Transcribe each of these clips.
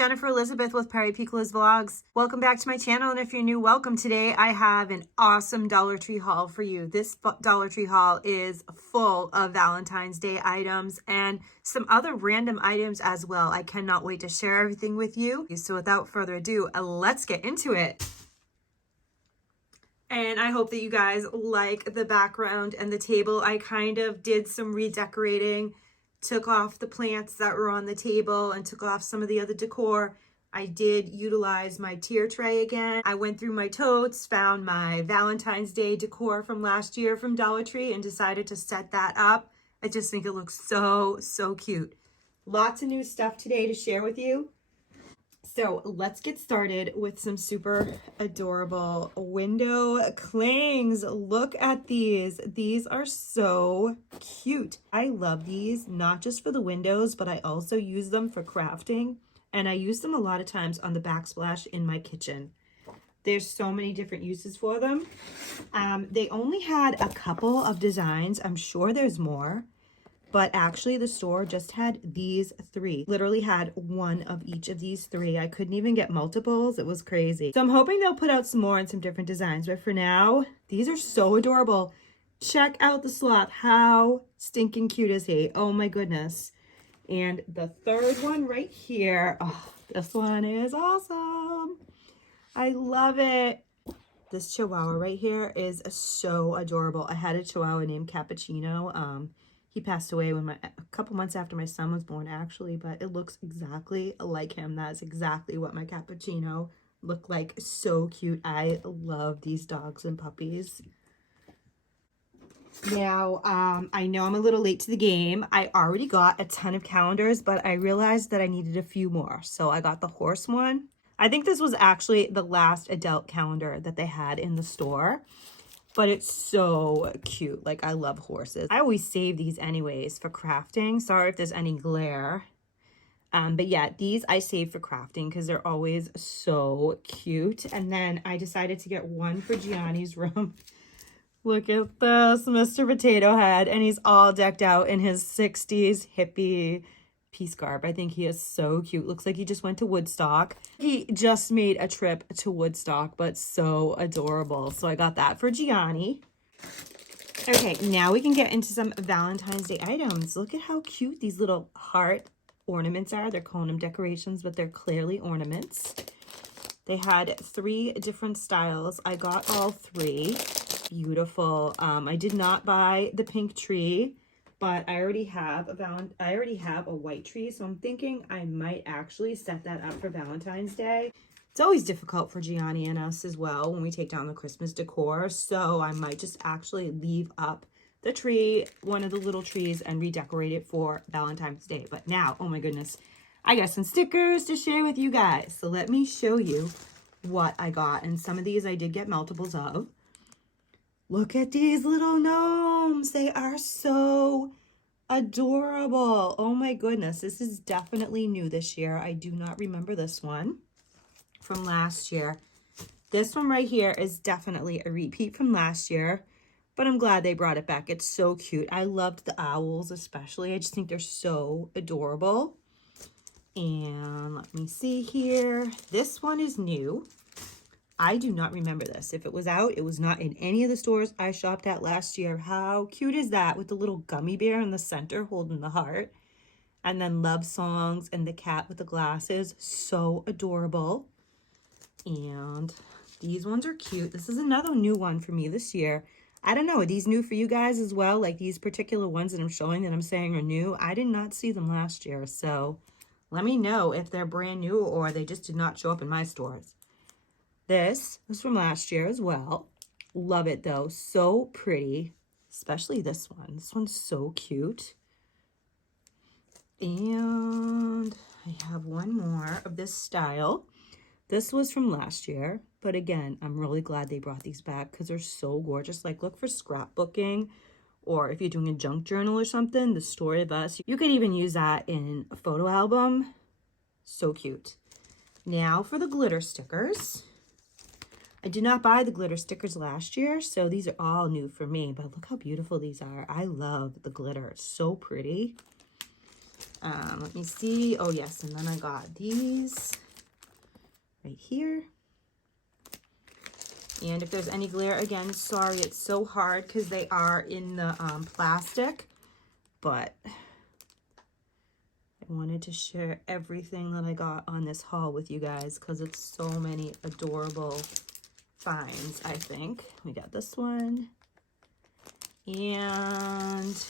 Jennifer Elizabeth with Perry Picola's Vlogs. Welcome back to my channel, and if you're new, welcome. Today I have an awesome Dollar Tree haul for you. This Dollar Tree haul is full of Valentine's Day items and some other random items as well. I cannot wait to share everything with you. So without further ado, let's get into it. And I hope that you guys like the background and the table. I kind of did some redecorating, took off the plants that were on the table and took off some of the other decor. I did utilize my tier tray again. I went through my totes, found my Valentine's Day decor from last year from Dollar Tree and decided to set that up. I just think it looks so cute. Lots of new stuff today to share with you. So let's get started with some super adorable window clings. Look at these. These are so cute. I love these, not just for the windows, but I also use them for crafting. And I use them a lot of times on the backsplash in my kitchen. There's so many different uses for them. They only had a couple of designs. I'm sure there's more. But actually the store just had these three. Literally had one of each of these three. I couldn't even get multiples. It was crazy. So I'm hoping they'll put out some more in some different designs. But for now, these are so adorable. Check out the sloth. How stinking cute is he? Oh my goodness. And the third one right here. Oh, this one is awesome. I love it. This chihuahua right here is so adorable. I had a chihuahua named Cappuccino. He passed away when a couple months after my son was born, actually, but it looks exactly like him. That's exactly what my Cappuccino looked like. So cute. I love these dogs and puppies. Now, I know I'm a little late to the game. I already got a ton of calendars, but I realized that I needed a few more. So I got the horse one. I think this was actually the last adult calendar that they had in the store. But it's so cute. Like, I love horses. I always save these anyways for crafting. Sorry if there's any glare. But yeah, these I save for crafting because they're always so cute. And then I decided to get one for Gianni's room. Look at this, Mr. Potato Head. And he's all decked out in his 60s hippie piece garb. I think he is so cute. Looks like he just went to Woodstock. He just made a trip to Woodstock, but so adorable. So I got that for Gianni. Okay, now we can get into some Valentine's Day items. Look at how cute these little heart ornaments are. They're calling them decorations, but they're clearly ornaments. They had three different styles. I got all three. Beautiful. I did not buy the pink tree, but I already have a white tree, so I'm thinking I might actually set that up for Valentine's Day. It's always difficult for Gianni and us as well when we take down the Christmas decor, so I might just actually leave up the tree, one of the little trees, and redecorate it for Valentine's Day. But now, oh my goodness, I got some stickers to share with you guys. So let me show you what I got, and some of these I did get multiples of. Look at these little gnomes. They are so adorable. Oh my goodness. This is definitely new this year. I do not remember this one from last year. This one right here is definitely a repeat from last year, but I'm glad they brought it back. It's so cute. I loved the owls especially. I just think they're so adorable. And let me see here. This one is new. I do not remember this. If it was out, it was not in any of the stores I shopped at last year. How cute is that with the little gummy bear in the center holding the heart? And then love songs and the cat with the glasses. So adorable. And these ones are cute. This is another new one for me this year. I don't know, are these new for you guys as well? Like these particular ones that I'm showing that I'm saying are new. I did not see them last year. So let me know if they're brand new or they just did not show up in my stores. This was from last year as well. Love it though. So pretty. Especially this one. This one's so cute. And I have one more of this style. This was from last year. But again, I'm really glad they brought these back because they're so gorgeous. Like, look for scrapbooking. Or if you're doing a junk journal or something, the story of us. You could even use that in a photo album. So cute. Now for the glitter stickers. I did not buy the glitter stickers last year, so these are all new for me. But look how beautiful these are. I love the glitter. It's so pretty. Let me see. Oh, yes. And then I got these right here. And if there's any glare, again, sorry, it's so hard because they are in the plastic. But I wanted to share everything that I got on this haul with you guys because it's so many adorable finds, I think. We got this one and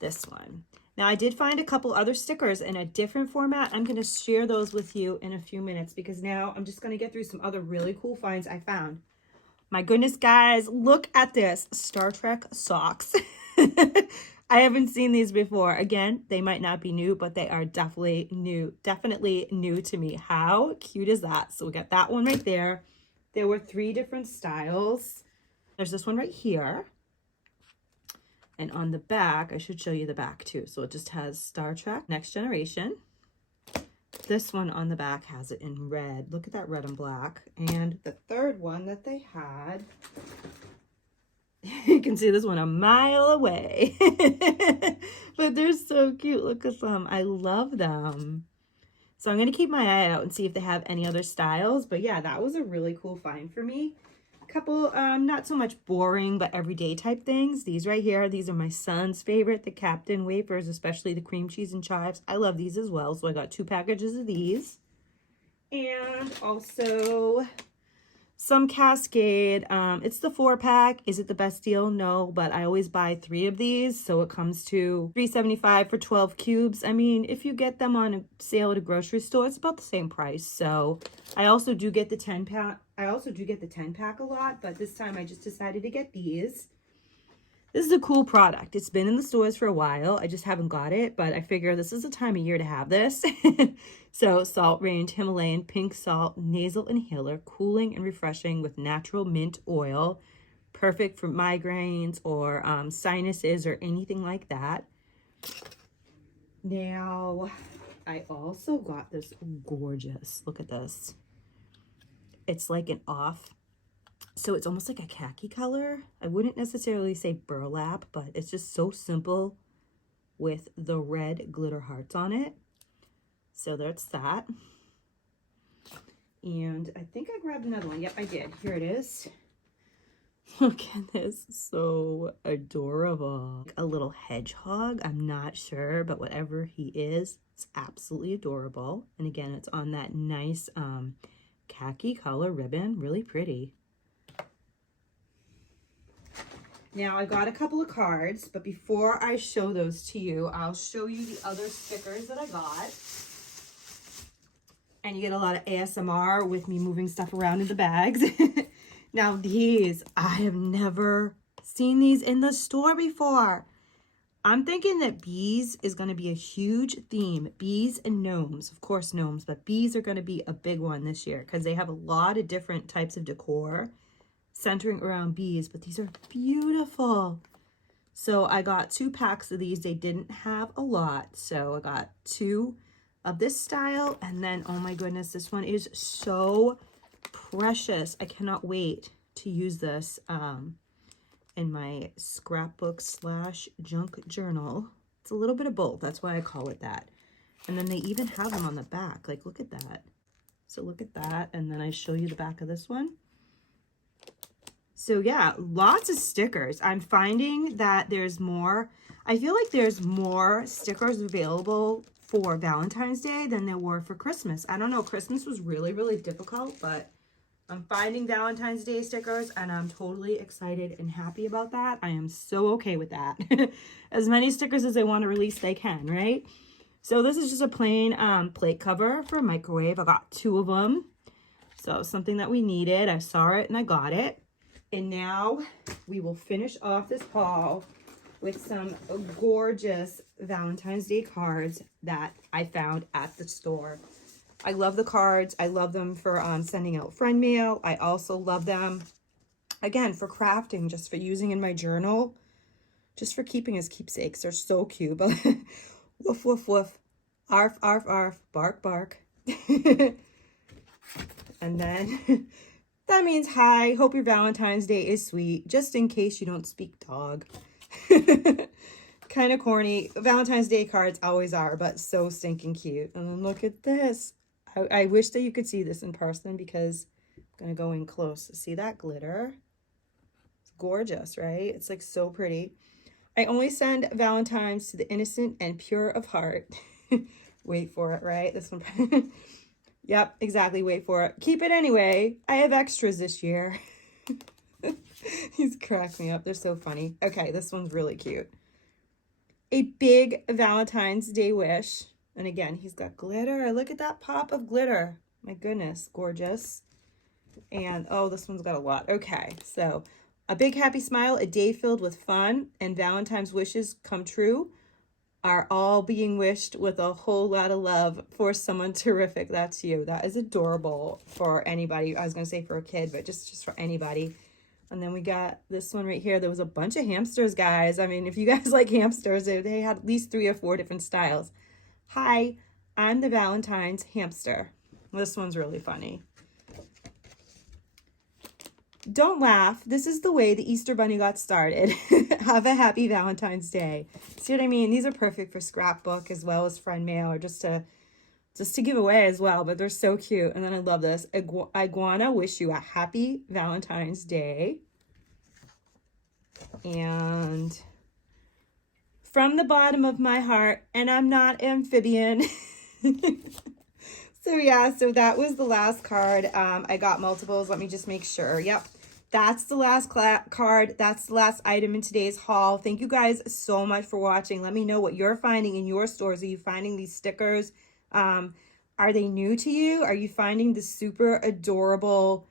this one. Now, I did find a couple other stickers in a different format. I'm going to share those with you in a few minutes because now I'm just going to get through some other really cool finds I found. My goodness, guys, look at this. Star Trek socks. I haven't seen these before. Again, they might not be new, but they are definitely new. Definitely new to me. How cute is that? So we got that one right there. There were 3 different styles. There's this one right here. And on the back, I should show you the back too. So it just has Star Trek Next Generation. This one on the back has it in red. Look at that red and black. And the third one that they had, you can see this one a mile away. But they're so cute. Look at them. I love them. So I'm going to keep my eye out and see if they have any other styles. But yeah, that was a really cool find for me. Couple not so much boring but everyday type things. These right here, these are my son's favorite, the Captain wafers, especially the cream cheese and chives. I love these as well, so I got 2 packages of these. And also some Cascade. It's the 4-pack. Is it the best deal? No, but I always buy 3 of these, so it comes to $3.75 for 12 cubes. I mean, if you get them on a sale at a grocery store, it's about the same price. So I also do get the 10-pack. I also do get the 10-pack a lot, but this time I just decided to get these. This is a cool product. It's been in the stores for a while. I just haven't got it, but I figure this is the time of year to have this. So, Salt Range Himalayan Pink Salt Nasal Inhaler, cooling and refreshing with natural mint oil. Perfect for migraines or sinuses or anything like that. Now, I also got this gorgeous, look at this. It's like an off, so it's almost like a khaki color. I wouldn't necessarily say burlap, but it's just so simple with the red glitter hearts on it. So that's that. And I think I grabbed another one. Yep, I did. Here it is. Look at this. So adorable. A little hedgehog. I'm not sure, but whatever he is, it's absolutely adorable. And again, it's on that nice khaki color ribbon. Really pretty. Now, I got a couple of cards, but before I show those to you, I'll show you the other stickers that I got. And you get a lot of ASMR with me moving stuff around in the bags. Now, these, I have never seen these in the store before. I'm thinking that bees is going to be a huge theme. Bees and gnomes. Of course, gnomes, but bees are going to be a big one this year because they have a lot of different types of decor centering around bees, but these are beautiful. So I got 2 packs of these. They didn't have a lot, so I got 2 of this style, and then, oh my goodness, this one is so precious. I cannot wait to use this in my scrapbook / junk journal. It's a little bit of both. That's why I call it that. And then they even have them on the back. Like, look at that. So look at that, and then I show you the back of this one. So yeah, lots of stickers. I'm finding that there's more. I feel like there's more stickers available for Valentine's Day than there were for Christmas. I don't know. Christmas was really, really difficult, but I'm finding Valentine's Day stickers and I'm totally excited and happy about that. I am so okay with that. As many stickers as they want to release, they can, right? So this is just a plain plate cover for a microwave. I got 2 of them. So something that we needed. I saw it and I got it. And now we will finish off this haul with some gorgeous Valentine's Day cards that I found at the store. I love the cards. I love them for sending out friend mail. I also love them, again, for crafting, just for using in my journal, just for keeping as keepsakes. They're so cute. But woof, woof, woof. Arf, arf, arf. Bark, bark. And then that means hi. Hope your Valentine's Day is sweet, just in case you don't speak dog. kind of corny. Valentine's Day cards always are, but so stinking cute. And then look at this. I wish that you could see this in person because I'm going to go in close. See that glitter? It's gorgeous, right? It's like so pretty. I only send Valentines to the innocent and pure of heart. Wait for it, right? This one. Yep, exactly. Wait for it. Keep it anyway. I have extras this year. He's cracked me up. They're so funny. Okay, this one's really cute. A big Valentine's Day wish. And again, he's got glitter. Look at that pop of glitter. My goodness, gorgeous. And oh, this one's got a lot. Okay, so a big happy smile, a day filled with fun, and Valentine's wishes come true are all being wished with a whole lot of love for someone terrific. That's you. That is adorable for anybody. I was going to say for a kid, but just for anybody. And then we got this one right here. There was a bunch of hamsters, guys. I mean, if you guys like hamsters, they had at least 3 or 4 different styles. Hi, I'm the Valentine's hamster. This one's really funny. Don't laugh. This is the way the Easter Bunny got started. Have a happy Valentine's Day. See what I mean? These are perfect for scrapbook as well as friend mail or just to give away as well. But they're so cute. And then I love this. Iguana, wish you a happy Valentine's Day. And from the bottom of my heart, and I'm not amphibian. So yeah, so that was the last card. I got multiples. Let me just make sure. Yep. That's the last card. That's the last item in today's haul. Thank you guys so much for watching. Let me know what you're finding in your stores. Are you finding these stickers? Are they new to you? Are you finding the super adorable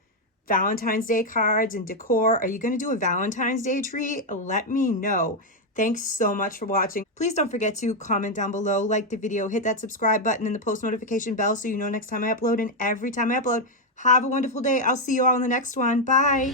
Valentine's Day cards and decor? Are you going to do a Valentine's Day tree? Let me know. Thanks so much for watching. Please don't forget to comment down below, like the video, hit that subscribe button and the post notification bell so you know next time I upload and every time I upload. Have a wonderful day. I'll see you all in the next one. Bye.